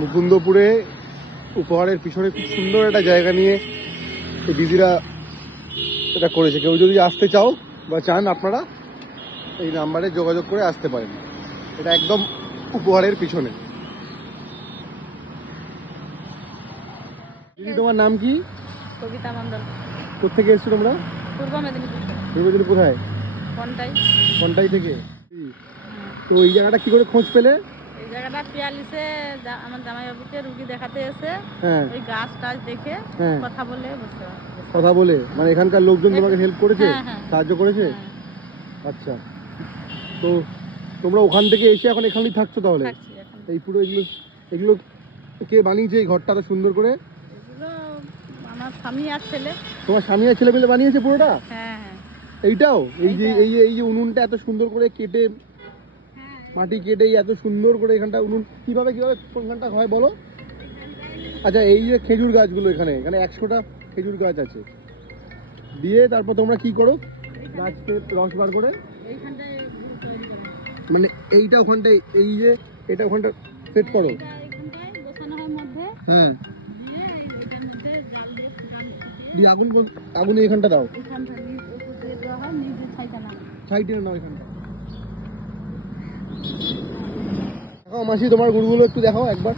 মুকুন্দপুরে উপহারের পিছনে খুব সুন্দর একটা জায়গা নিয়ে দিদিরা এটা করেছে। কেউ যদি আসতে চাও বা চান আপনারা এই নাম্বারে যোগাযোগ করে আসতে পারেন। এটা একদম উপহারের পিছনে। দিদি তোমার নাম কি? কবিতা মণ্ডল। কোথেকে এসছো তোমরা? পূর্ব মেদিনীপুর। পূর্ব মেদিনীপুর কোথায়? কন্টাই থেকে। তো এই জায়গাটা কি করে খোঁজ পেলে? এই জায়গাটা ৪৫-এ আমার জামাইবাবুকে রুগী দেখাতে এসে ওই গাছ টাছ দেখে কথা বলে বসে। কথা বলে মানে এখানকার লোকজন তোমাকে হেল্প করেছে, সাহায্য করেছে? আচ্ছা, তো তোমরা ওখান থেকে এসে এখন এখানেই থাকছো তাহলে? এই পুরো এগুলো কে বানিয়েছে এই ঘরটা এত সুন্দর করে? আমার স্বামী আর ছেলে। তোমার স্বামী আর ছেলে মিলে বানিয়েছে পুরোটা? হ্যাঁ। এইটাও এই যে উনুনটা এত সুন্দর করে কেটে মাটি কেটে এত সুন্দর করে এখানটা উনুন কিভাবে কোনখানটা হয় বলো? আচ্ছা, এই যে খেজুর গাছগুলো এখানে 100টা খেজুর গাছ আছে, দিয়ে তারপর তোমরা কি করো? গাছকে রস বার করে মানে এইটা ওখানটায় এই যে এটা ওখানটা সেট করো। হ্যাঁ, দিয়ে আগুন এইখানটা দাও, সাইডে নাও এখানটা। দেখাও মাসি তোমার গুড়গুলো একটু দেখাও একবার।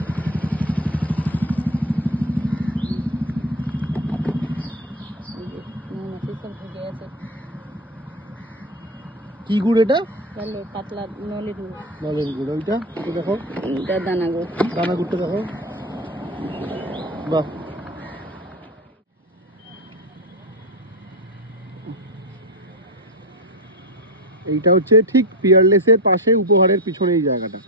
কি গুড় এটা? পাতলা নলের গুড়। ওইটা দেখো, দানা গুড়টা দেখো। বাহ, এইটা হচ্ছে ঠিক পিয়ারলেসের পাশে উপহারের পিছনে এই জায়গাটা।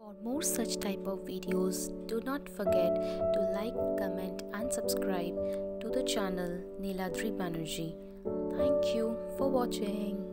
For more such type of videos, do not forget to like, comment and subscribe to the channel Neeladri Banerjee. Thank you for watching.